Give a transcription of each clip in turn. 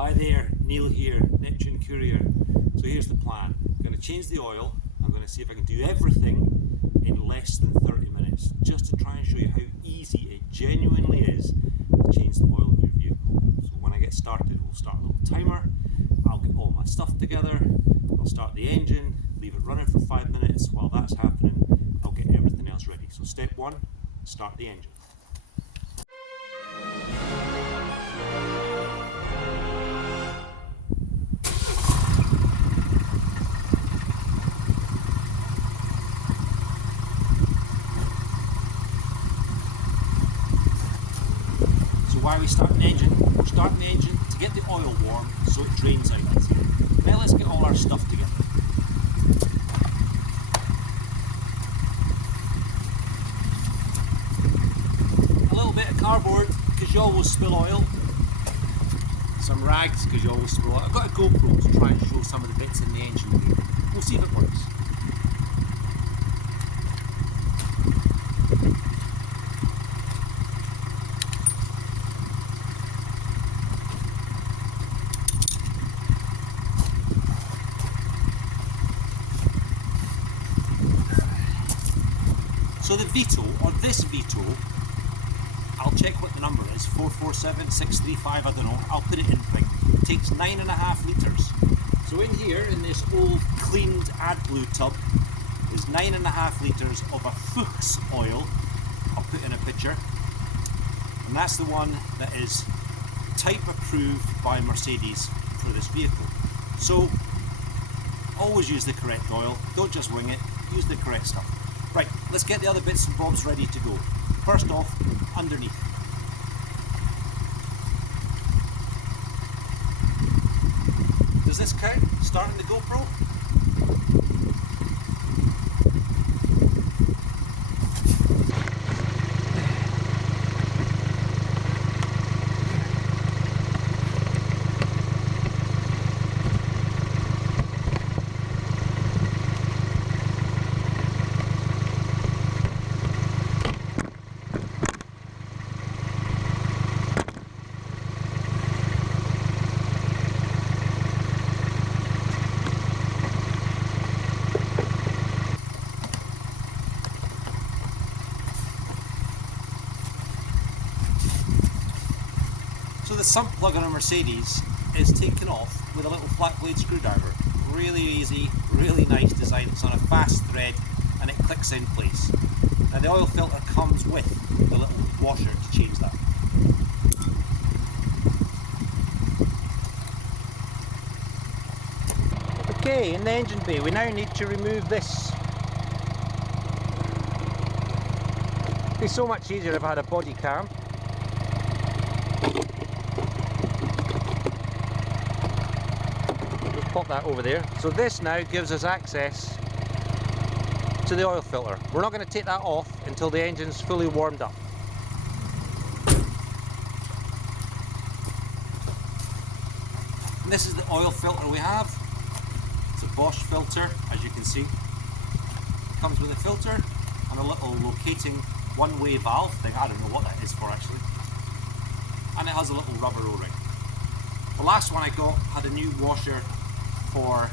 Hi there, Neil here, Neptune Courier. So here's the plan. I'm going to change the oil. I'm going to see if I can do everything in less than 30 minutes, just to try and show you how easy it genuinely is to change the oil in your vehicle. So when I get started, we'll start a little timer. I'll get all my stuff together. I'll start the engine, leave it running for 5 minutes. While that's happening, I'll get everything else ready. So step one, start the engine. Why are we starting the engine? We're starting the engine to get the oil warm so it drains out easier. Now let's get all our stuff together. A little bit of cardboard because you always spill oil. Some rags because you always spill oil. I've got a GoPro to try and show some of the bits in the engine bay. We'll see if it works. So the Vito, or this Vito, I'll check what the number is, 447, 635, I don't know, I'll put it in thing. It takes 9.5 litres. So in here, in this old cleaned AdBlue tub, is 9.5 litres of a Fuchs oil. I'll put in a picture. And that's the one that is type approved by Mercedes for this vehicle. So always use the correct oil, don't just wing it, use the correct stuff. Right, let's get the other bits and bobs ready to go. First off, underneath. Does this count? Starting the GoPro? So the sump plug on a Mercedes is taken off with a little flat blade screwdriver. Really easy, really nice design. It's on a fast thread and it clicks in place. Now the oil filter comes with the little washer to change that. Okay, in the engine bay we now need to remove this. It'd be so much easier if I had a body cam. Pop that over there. So this now gives us access to the oil filter. We're not going to take that off until the engine's fully warmed up. And this is the oil filter we have. It's a Bosch filter, as you can see. It comes with a filter and a little locating one-way valve thing. I don't know what that is for actually. And it has a little rubber O-ring. The last one I got had a new washer for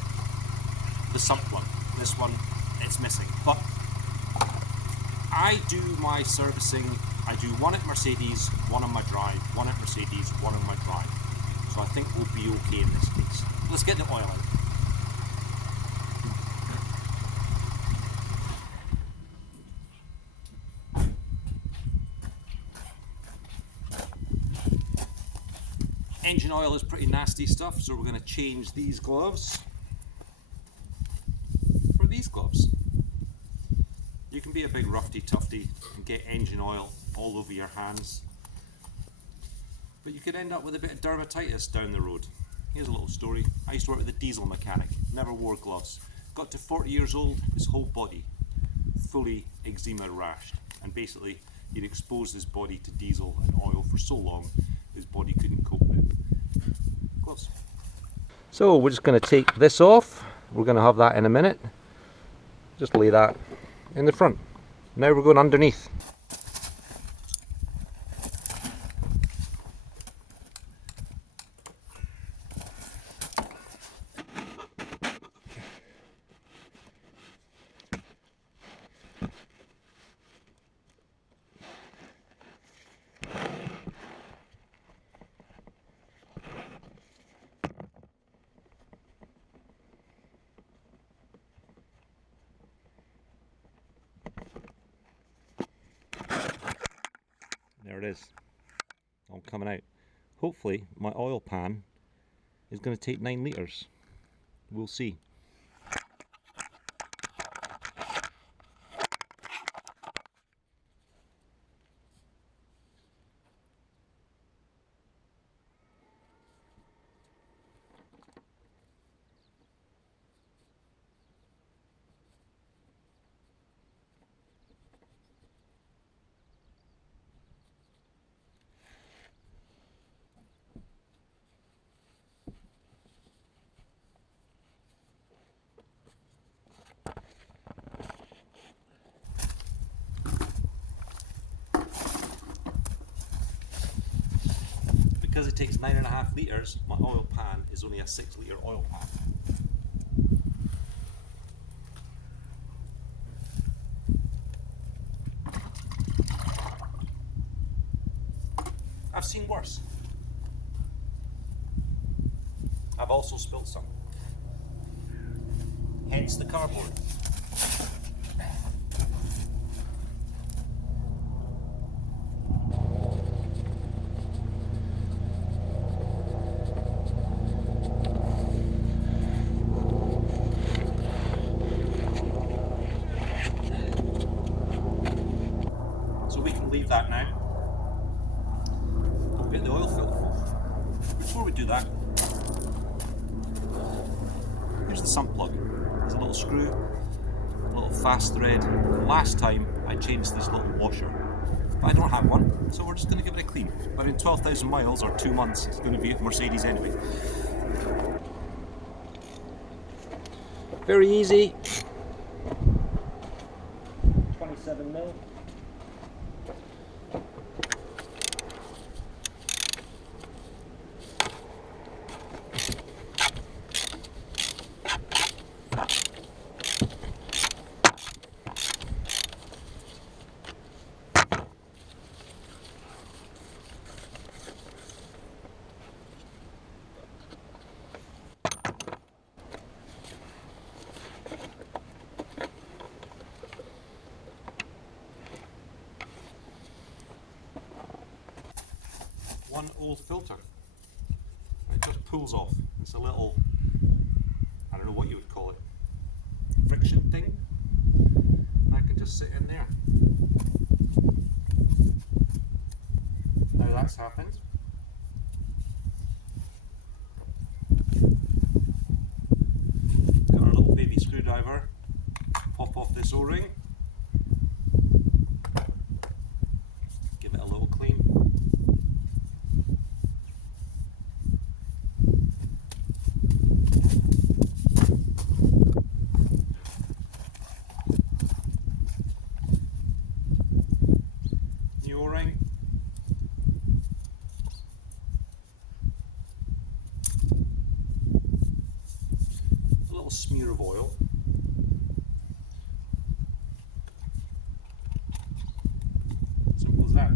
the sump plug. This one, it's missing. But I do my servicing, I do one at Mercedes, one on my drive, one at Mercedes, one on my drive. So I think we'll be okay in this case. Let's get the oil out. Engine oil is pretty nasty stuff, so we're going to change these gloves for these gloves. You can be a big roughy tufty and get engine oil all over your hands, but you could end up with a bit of dermatitis down the road. Here's a little story. I used to work with a diesel mechanic, never wore gloves. Got to 40 years old, his whole body fully eczema rashed, and basically he'd exposed his body to diesel and oil for so long his body couldn't cope with it. Gloves. So we're just going to take this off. We're going to have that in a minute. Just lay that in the front. Now we're going underneath. There it is, all coming out. Hopefully my oil pan is going to take 9 litres. We'll see. Because it takes 9.5 litres, my oil pan is only a 6 litre oil pan. I've seen worse. I've also spilt some. Hence the cardboard. So we can leave that now. We'll get the oil filter. Before we do that, here's the sump plug. There's a little screw, a little fast thread. Last time I changed this little washer, but I don't have one, so we're just going to give it a clean. But in 12,000 miles or 2 months, it's going to be at Mercedes anyway. Very easy. 27mm. One old filter. It just pulls off. It's a little, I don't know what you would call it, friction thing. And I can just sit in there. Now that's happened. Got our little baby screwdriver. Pop off this O-ring. Give it a little clean. O-ring. A little smear of oil. Simple as that.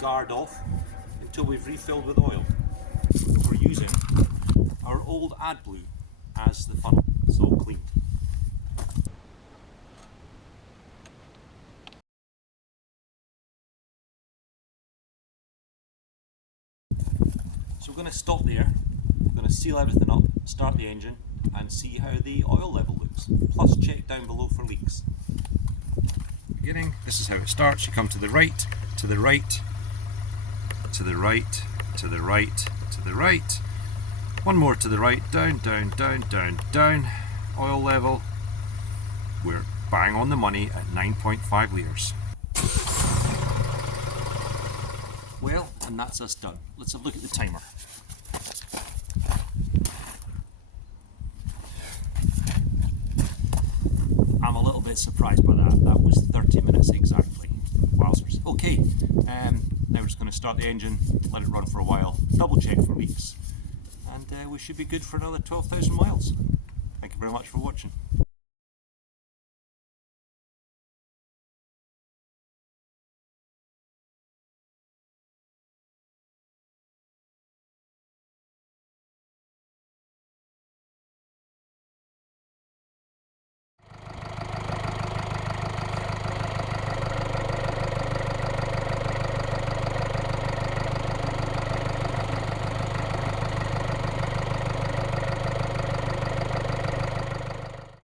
guard off until we've refilled with oil. We're using our old AdBlue as the funnel. It's all cleaned. So we're going to stop there. We're going to seal everything up, start the engine, and see how the oil level looks. Plus check down below for leaks. Beginning, this is how it starts. You come to the right, to the right, to the right, to the right, to the right. One more to the right, down, down, down, down, down. Oil level, we're bang on the money at 9.5 litres. Well, and that's us done. Let's have a look at the timer. I'm a little bit surprised by that. That was 30 minutes exactly. Wowzers. Okay, now we're just going to start the engine, let it run for a while, double check for leaks, and we should be good for another 12,000 miles. Thank you very much for watching.